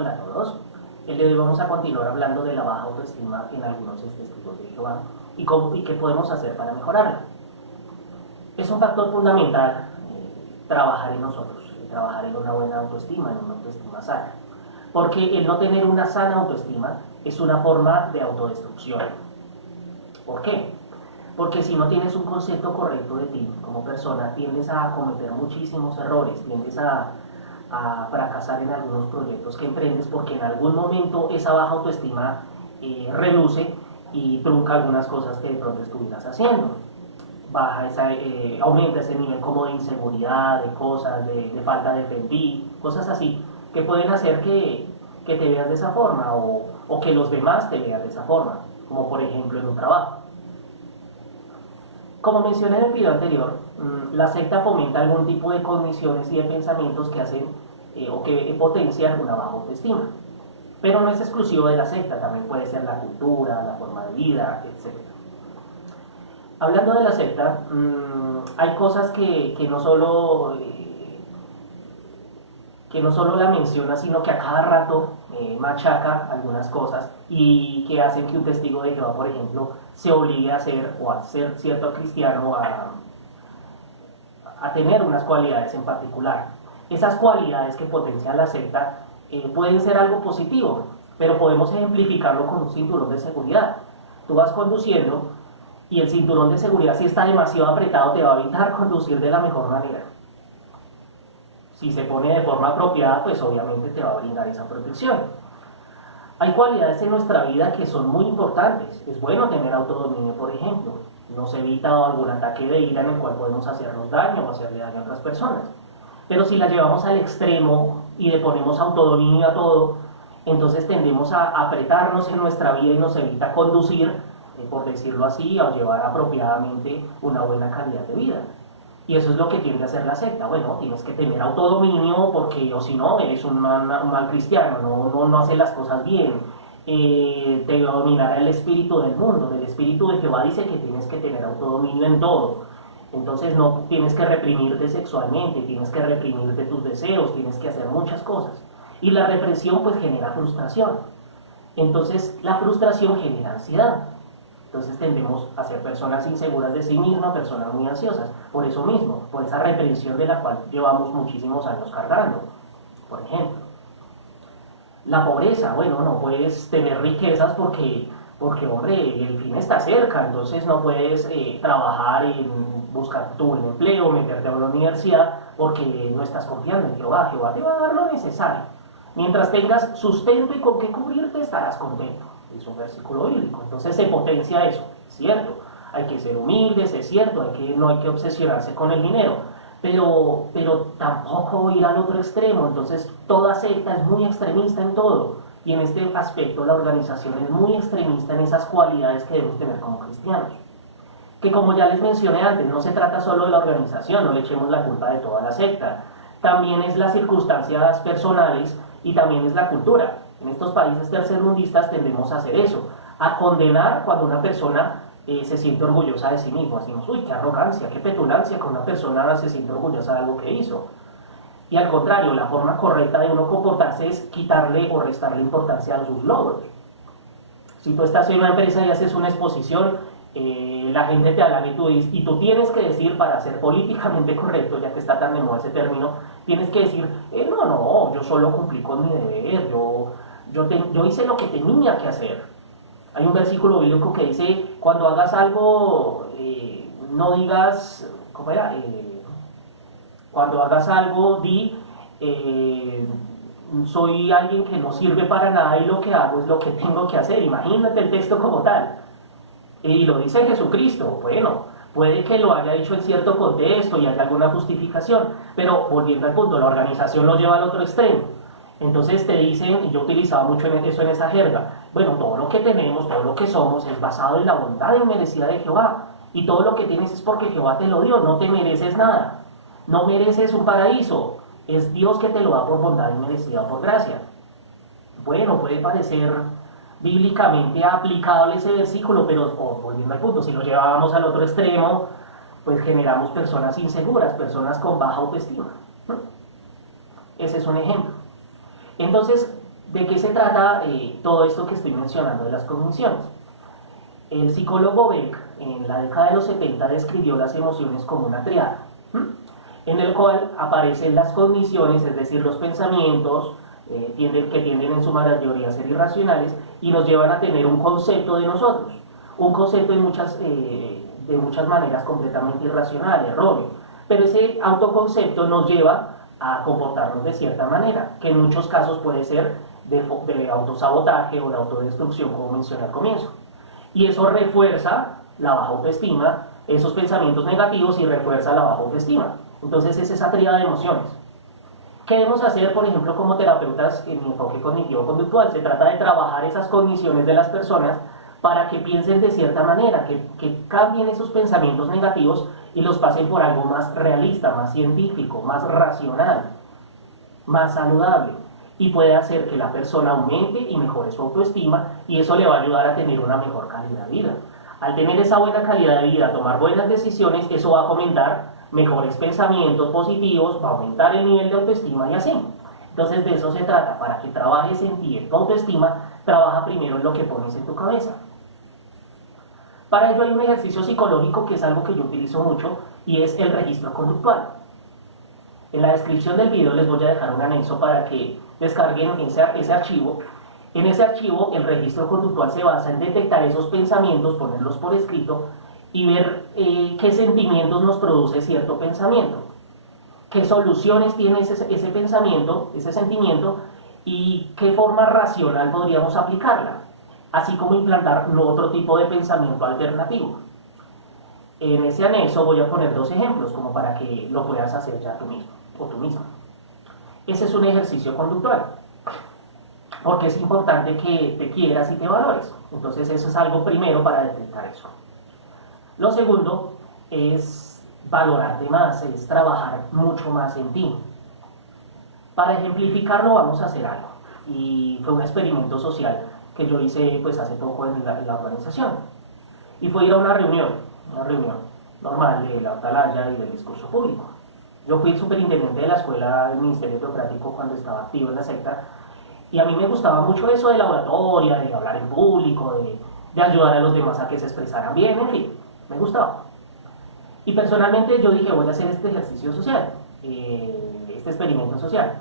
Hola a todos. El día de hoy vamos a continuar hablando de la baja autoestima en algunos testigos de Jehová y qué podemos hacer para mejorarla. Es un factor fundamental trabajar en nosotros, trabajar en una buena autoestima, en una autoestima sana. Porque el no tener una sana autoestima es una forma de autodestrucción. ¿Por qué? Porque si no tienes un concepto correcto de ti como persona, tiendes a cometer muchísimos errores, tiendes a fracasar en algunos proyectos que emprendes porque en algún momento esa baja autoestima reduce y trunca algunas cosas que de pronto estuvieras haciendo. Aumenta ese nivel como de inseguridad, de cosas, de falta de fe en ti, cosas así que pueden hacer que te veas de esa forma o que los demás te vean de esa forma, como por ejemplo en un trabajo. Como mencioné en el video anterior, la secta fomenta algún tipo de cogniciones y de pensamientos que hacen o que potencian una baja autoestima. Pero no es exclusivo de la secta, también puede ser la cultura, la forma de vida, etc. Hablando de la secta, hay cosas que no solo la menciona, sino que a cada rato machaca algunas cosas y que hacen que un testigo de Jehová, por ejemplo, se obligue a ser o a ser cierto cristiano, a tener unas cualidades en particular. Esas cualidades que potencian la secta pueden ser algo positivo, pero podemos ejemplificarlo con un cinturón de seguridad. Tú vas conduciendo y el cinturón de seguridad, si está demasiado apretado, te va a evitar conducir de la mejor manera. Si se pone de forma apropiada, pues obviamente te va a brindar esa protección. Hay cualidades en nuestra vida que son muy importantes. Es bueno tener autodominio, por ejemplo. Nos evita algún ataque de ira en el cual podemos hacernos daño o hacerle daño a otras personas. Pero si la llevamos al extremo y le ponemos autodominio a todo, entonces tendemos a apretarnos en nuestra vida y nos evita conducir, por decirlo así, o llevar apropiadamente una buena calidad de vida. Y eso es lo que tiende a hacer la secta. Bueno, tienes que tener autodominio porque o si no, eres un mal cristiano, no haces las cosas bien. Te dominará el espíritu del mundo. El espíritu de Jehová dice que tienes que tener autodominio en todo. Entonces no tienes que reprimirte sexualmente, tienes que reprimirte tus deseos, tienes que hacer muchas cosas. Y la represión pues genera frustración. Entonces la frustración genera ansiedad. Entonces tendemos a ser personas inseguras de sí mismas, personas muy ansiosas, por eso mismo, por esa represión de la cual llevamos muchísimos años cargando. Por ejemplo, la pobreza, bueno, no puedes tener riquezas porque hombre, el fin está cerca, entonces no puedes trabajar en buscar tu buen empleo, meterte a una universidad, porque no estás confiando en Jehová. Jehová te va a dar lo necesario. Mientras tengas sustento y con qué cubrirte, estarás contento. Es un versículo bíblico, entonces se potencia eso, es cierto, hay que ser humildes, es cierto, no hay que obsesionarse con el dinero, pero tampoco ir al otro extremo. Entonces toda secta es muy extremista en todo, y en este aspecto la organización es muy extremista en esas cualidades que debemos tener como cristianos, que como ya les mencioné antes, no se trata solo de la organización, no le echemos la culpa de toda la secta, también es las circunstancias personales y también es la cultura. En estos países tercermundistas tendemos a hacer eso, a condenar cuando una persona se siente orgullosa de sí mismo. Decimos, uy, qué arrogancia, qué petulancia cuando una persona se siente orgullosa de algo que hizo. Y al contrario, la forma correcta de uno comportarse es quitarle o restarle importancia a sus logros. Si tú estás en una empresa y haces una exposición, la gente te halaga y tú tienes que decir, para ser políticamente correcto, ya que está tan de moda ese término, tienes que decir, no, yo solo cumplí con mi deber, yo hice lo que tenía que hacer. Hay un versículo bíblico que dice, cuando hagas algo, no digas, ¿cómo era? Cuando hagas algo, di, soy alguien que no sirve para nada y lo que hago es lo que tengo que hacer. Imagínate el texto como tal. Y lo dice Jesucristo. Bueno, puede que lo haya dicho en cierto contexto y haya alguna justificación, pero volviendo al punto, la organización lo lleva al otro extremo. Entonces te dicen, y yo utilizaba mucho eso en esa jerga, bueno, todo lo que tenemos, todo lo que somos es basado en la bondad inmerecida de Jehová, y todo lo que tienes es porque Jehová te lo dio, no te mereces nada, no mereces un paraíso, es Dios que te lo da por bondad inmerecida, por gracia. Bueno, puede parecer bíblicamente aplicable ese versículo, pero volviendo al punto, si lo llevábamos al otro extremo, pues generamos personas inseguras, personas con baja autoestima. Ese es un ejemplo. Entonces, ¿De qué se trata todo esto que estoy mencionando de las cogniciones? El psicólogo Beck en la década de los 70 describió las emociones como una triada, en el cual aparecen las cogniciones, es decir, los pensamientos que tienden en su mayoría a ser irracionales y nos llevan a tener un concepto de nosotros, un concepto de muchas maneras completamente irracional, erróneo, pero ese autoconcepto nos lleva a comportarnos de cierta manera, que en muchos casos puede ser de autosabotaje o de autodestrucción, como mencioné al comienzo. Y eso refuerza la baja autoestima, esos pensamientos negativos, y refuerza la baja autoestima. Entonces es esa tríada de emociones. ¿Qué debemos hacer, por ejemplo, como terapeutas en mi enfoque cognitivo-conductual? Se trata de trabajar esas cogniciones de las personas para que piensen de cierta manera, que cambien esos pensamientos negativos y los pasen por algo más realista, más científico, más racional, más saludable, y puede hacer que la persona aumente y mejore su autoestima, y eso le va a ayudar a tener una mejor calidad de vida. Al tener esa buena calidad de vida, tomar buenas decisiones, eso va a fomentar mejores pensamientos positivos, va a aumentar el nivel de autoestima y así. Entonces de eso se trata. Para que trabajes en ti, en tu autoestima, trabaja primero en lo que pones en tu cabeza. Para ello hay un ejercicio psicológico que es algo que yo utilizo mucho, y es el registro conductual. En la descripción del video les voy a dejar un anexo para que descarguen ese archivo. En ese archivo el registro conductual se basa en detectar esos pensamientos, ponerlos por escrito y ver qué sentimientos nos produce cierto pensamiento, qué soluciones tiene ese pensamiento, ese sentimiento, y qué forma racional podríamos aplicarla, así como implantar otro tipo de pensamiento alternativo. En ese anexo voy a poner 2 ejemplos como para que lo puedas hacer ya tú mismo o tú misma. Ese es un ejercicio conductual, porque es importante que te quieras y te valores. Entonces eso es algo primero para detectar eso. Lo segundo es valorarte más, es trabajar mucho más en ti. Para ejemplificarlo vamos a hacer algo, y fue un experimento social que yo hice pues hace poco en la organización, y fue ir a una reunión normal de la Atalaya y del discurso público. Yo fui superintendente de la escuela del Ministerio Teocrático cuando estaba activo en la secta, y a mí me gustaba mucho eso de la oratoria, de hablar en público, de ayudar a los demás a que se expresaran bien, en fin, me gustaba. Y personalmente yo dije, voy a hacer este ejercicio social, este experimento social.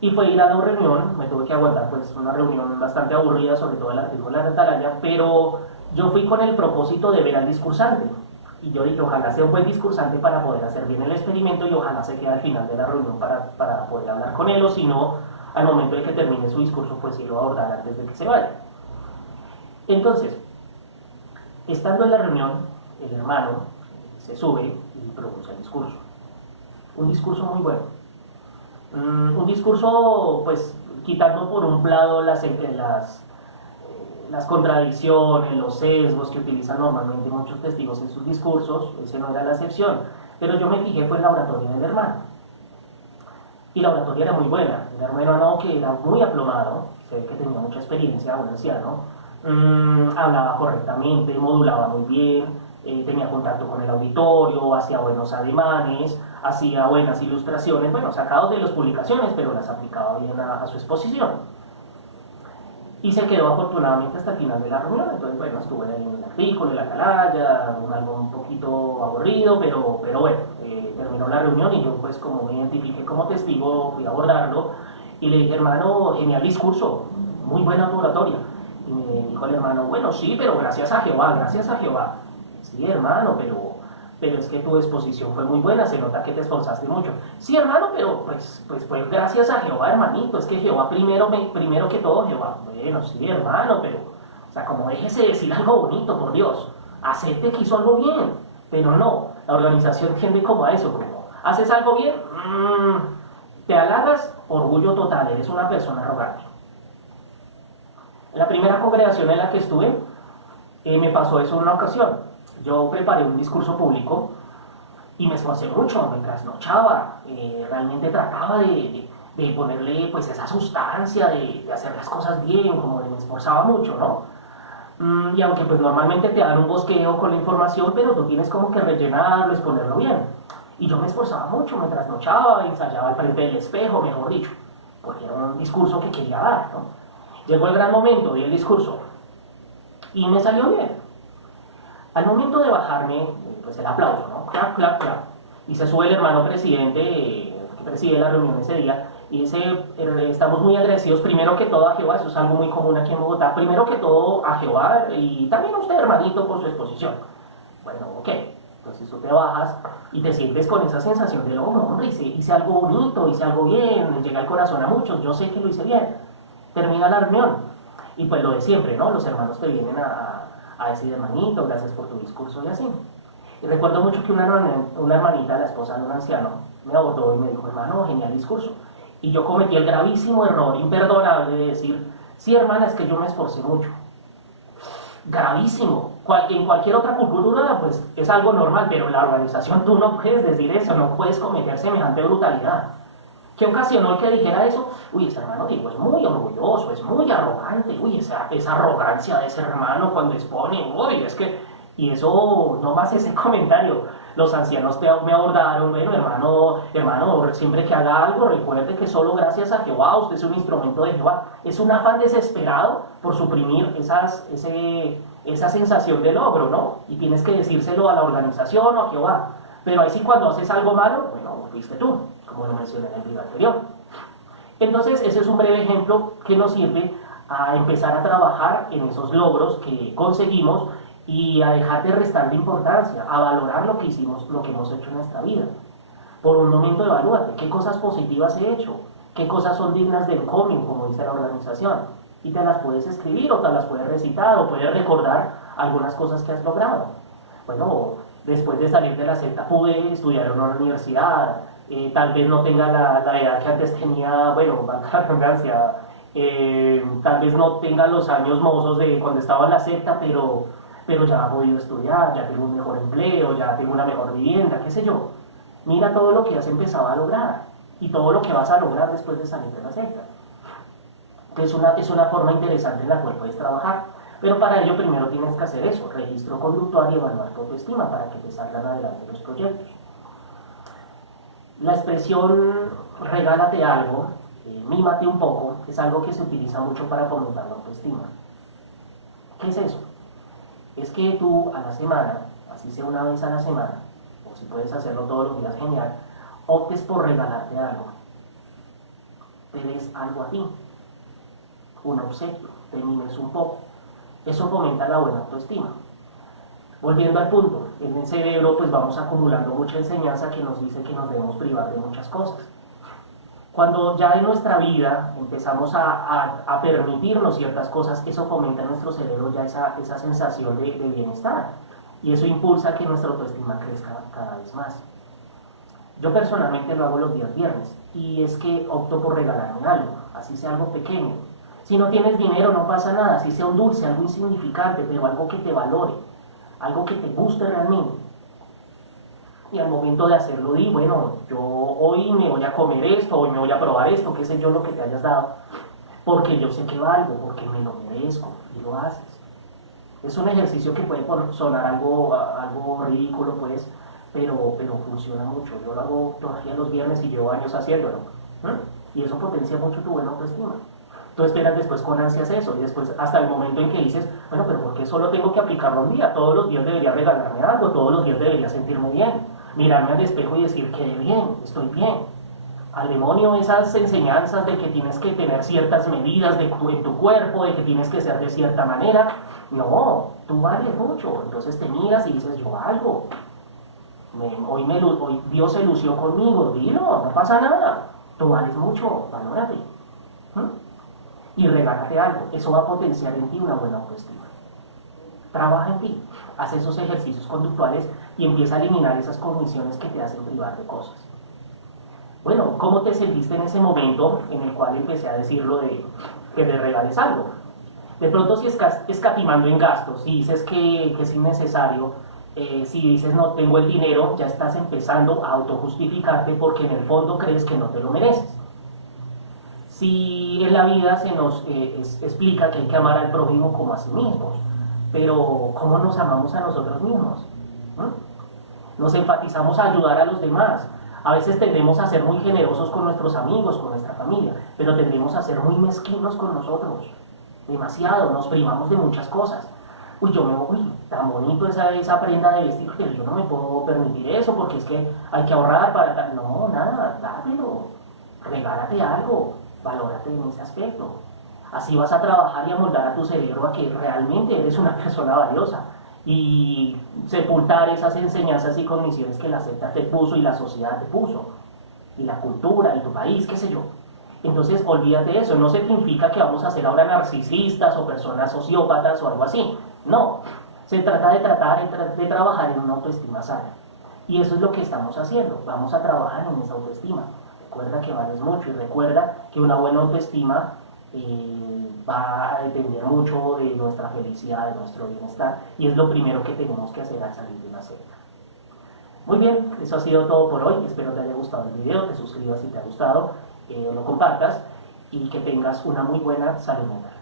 Y fue ir a la reunión, me tuve que aguantar pues una reunión bastante aburrida, sobre todo el artículo de la Atalaya, pero yo fui con el propósito de ver al discursante. Y yo dije, ojalá sea un buen discursante para poder hacer bien el experimento, y ojalá se quede al final de la reunión para poder hablar con él, o si no, al momento de que termine su discurso, pues sí lo abordar antes de que se vaya. Entonces, estando en la reunión, el hermano se sube y pronuncia el discurso. Un discurso muy bueno. Un discurso, pues, quitando por un lado las contradicciones, los sesgos que utilizan normalmente muchos testigos en sus discursos, ese no era la excepción. Pero yo me fijé fue en la oratoria del hermano. Y la oratoria era muy buena. El hermano, que era muy aplomado, se ve que tenía mucha experiencia, un anciano, hablaba correctamente, modulaba muy bien, tenía contacto con el auditorio, hacía buenos ademanes, hacía buenas ilustraciones, bueno, sacados de las publicaciones, pero las aplicaba bien a su exposición. Y se quedó afortunadamente hasta el final de la reunión. Entonces, bueno, estuve ahí en el artículo, en la Atalaya, algo un poquito aburrido, pero bueno, terminó la reunión, y yo pues como me identifiqué como testigo, fui a abordarlo, y le dije, hermano, genial discurso, muy buena tu oratoria. Y me dijo el hermano, bueno, sí, pero gracias a Jehová, gracias a Jehová. Sí, hermano, pero es que tu exposición fue muy buena, se nota que te esforzaste mucho. Sí, hermano, pero pues gracias a Jehová, hermanito, es que Jehová primero que todo, Jehová. Bueno, sí, hermano, pero, o sea, como déjese decir algo bonito, por Dios, acepte que hizo algo bien, pero no, la organización tiende como a eso, como, ¿haces algo bien? Te halagas, orgullo total, eres una persona arrogante. En la primera congregación en la que estuve, me pasó eso en una ocasión. Yo preparé un discurso público y me esforcé mucho, me trasnochaba, realmente trataba de ponerle pues esa sustancia, de hacer las cosas bien, como me esforzaba mucho, ¿no? Y aunque pues normalmente te dan un bosqueo con la información, pero tú tienes como que rellenarlo, exponerlo bien. Y yo me esforzaba mucho, me trasnochaba, ensayaba al frente del espejo, mejor dicho. porque era un discurso que quería dar, ¿no? Llegó el gran momento, di el discurso, y me salió bien. Al momento de bajarme, pues el aplauso, ¿no? Clap, clap, clap. Y se sube el hermano presidente, que preside la reunión ese día, y dice, estamos muy agradecidos primero que todo a Jehová, eso es algo muy común aquí en Bogotá, primero que todo a Jehová y también a usted, hermanito, por su exposición. Bueno, ok, entonces tú te bajas y te sientes con esa sensación de, hombre, hice algo bonito, hice algo bien, llega al corazón a muchos, yo sé que lo hice bien. Termina la reunión y pues lo de siempre, ¿no? Los hermanos te vienen a decir, hermanito, gracias por tu discurso y así. Y recuerdo mucho que una hermanita, la esposa de un anciano, me abordó y me dijo, hermano, genial discurso. Y yo cometí el gravísimo error imperdonable de decir, sí, hermana, es que yo me esforcé mucho. Gravísimo. En cualquier otra cultura, pues es algo normal, pero en la organización tú no puedes decir eso, no puedes cometer semejante brutalidad. ¿Qué ocasionó el que dijera eso? Uy, ese hermano digo, es muy orgulloso, es muy arrogante, uy, esa arrogancia de ese hermano cuando expone, uy, es que... Y eso, no más ese comentario, los ancianos me abordaron, bueno, hermano, siempre que haga algo, recuerde que solo gracias a Jehová, usted es un instrumento de Jehová. Es un afán desesperado por suprimir esa sensación de logro, ¿no? Y tienes que decírselo a la organización o a Jehová. Pero ahí sí cuando haces algo malo, bueno, fuiste tú, como lo mencioné en el video anterior. Entonces, ese es un breve ejemplo que nos sirve a empezar a trabajar en esos logros que conseguimos y a dejar de restarle importancia, a valorar lo que hicimos, lo que hemos hecho en nuestra vida. Por un momento evalúate, qué cosas positivas he hecho, qué cosas son dignas de encomio, como dice la organización, y te las puedes escribir o te las puedes recitar o puedes recordar algunas cosas que has logrado. Bueno, después de salir de la secta pude estudiar en una universidad, tal vez no tenga la edad que antes tenía, bueno, valga la redundancia, tal vez no tenga los años mozos de cuando estaba en la secta, pero ya he podido estudiar, ya tengo un mejor empleo, ya tengo una mejor vivienda, qué sé yo. Mira todo lo que has empezado a lograr y todo lo que vas a lograr después de salir de la secta. Es una forma interesante en la cual puedes trabajar, pero para ello primero tienes que hacer eso, registro conductual y evaluar tu autoestima para que te salgan adelante los proyectos. La expresión regálate algo, mímate un poco, es algo que se utiliza mucho para fomentar la autoestima. ¿Qué es eso? Es que tú a la semana, así sea una vez a la semana, o si puedes hacerlo todos los días, genial, optes por regalarte algo. Te des algo a ti, un obsequio, te mimes un poco. Eso fomenta la buena autoestima. Volviendo al punto, en el cerebro pues vamos acumulando mucha enseñanza que nos dice que nos debemos privar de muchas cosas. Cuando ya en nuestra vida empezamos a permitirnos ciertas cosas, eso fomenta en nuestro cerebro ya esa sensación de bienestar. Y eso impulsa que nuestra autoestima crezca cada vez más. Yo personalmente lo hago los días viernes, y es que opto por regalarme algo, así sea algo pequeño. Si no tienes dinero no pasa nada, así sea un dulce, algo insignificante, pero algo que te valore, algo que te guste realmente. Y al momento de hacerlo di, bueno, yo hoy me voy a comer esto, hoy me voy a probar esto, qué sé yo, lo que te hayas dado, porque yo sé que valgo, porque me lo merezco, y lo haces. Es un ejercicio que puede sonar algo ridículo, pues, pero funciona mucho. Yo lo hago todavía los viernes y llevo años haciéndolo, ¿eh? Y eso potencia mucho tu buena autoestima. Tú esperas después con ansias eso, y después hasta el momento en que dices, bueno, pero ¿por qué solo tengo que aplicarlo un día? Todos los días debería regalarme algo, todos los días debería sentirme bien, mirarme al espejo y decir, quedé bien, estoy bien. Al demonio esas enseñanzas de que tienes que tener ciertas medidas en tu cuerpo, de que tienes que ser de cierta manera. No, tú vales mucho. Entonces te miras y dices, yo valgo. Hoy Dios se lució conmigo, dilo, no pasa nada. Tú vales mucho, valórate. Y regálate algo, eso va a potenciar en ti una buena autoestima. Trabaja en ti, haz esos ejercicios conductuales y empieza a eliminar esas cogniciones que te hacen privar de cosas. Bueno, ¿cómo te sentiste en ese momento en el cual empecé a decir lo de que te regales algo? De pronto si estás escatimando en gastos, si dices que es innecesario, si dices no tengo el dinero, ya estás empezando a autojustificarte porque en el fondo crees que no te lo mereces. Si en la vida se nos explica que hay que amar al prójimo como a sí mismos, pero ¿cómo nos amamos a nosotros mismos? Nos enfatizamos a ayudar a los demás, A veces tendemos a ser muy generosos con nuestros amigos, con nuestra familia, pero tendemos a ser muy mezquinos con nosotros. Demasiado, nos privamos de muchas cosas. Uy, tan bonito esa prenda de vestir, que yo no me puedo permitir eso, porque es que hay que ahorrar para... No, nada, dámelo, regálate algo, valórate en ese aspecto. Así vas a trabajar y a moldar a tu cerebro a que realmente eres una persona valiosa y sepultar esas enseñanzas y condiciones que la secta te puso y la sociedad te puso, y la cultura y tu país, qué sé yo. Entonces olvídate de eso, no significa que vamos a ser ahora narcisistas o personas sociópatas o algo así, no, se trata de trabajar en una autoestima sana, y eso es lo que estamos haciendo, vamos a trabajar en esa autoestima. Recuerda que vales mucho y recuerda que una buena autoestima va a depender mucho de nuestra felicidad, de nuestro bienestar, y es lo primero que tenemos que hacer al salir de la secta. Muy bien, eso ha sido todo por hoy, espero te haya gustado el video, te suscribas si te ha gustado, lo compartas y que tengas una muy buena salud mental.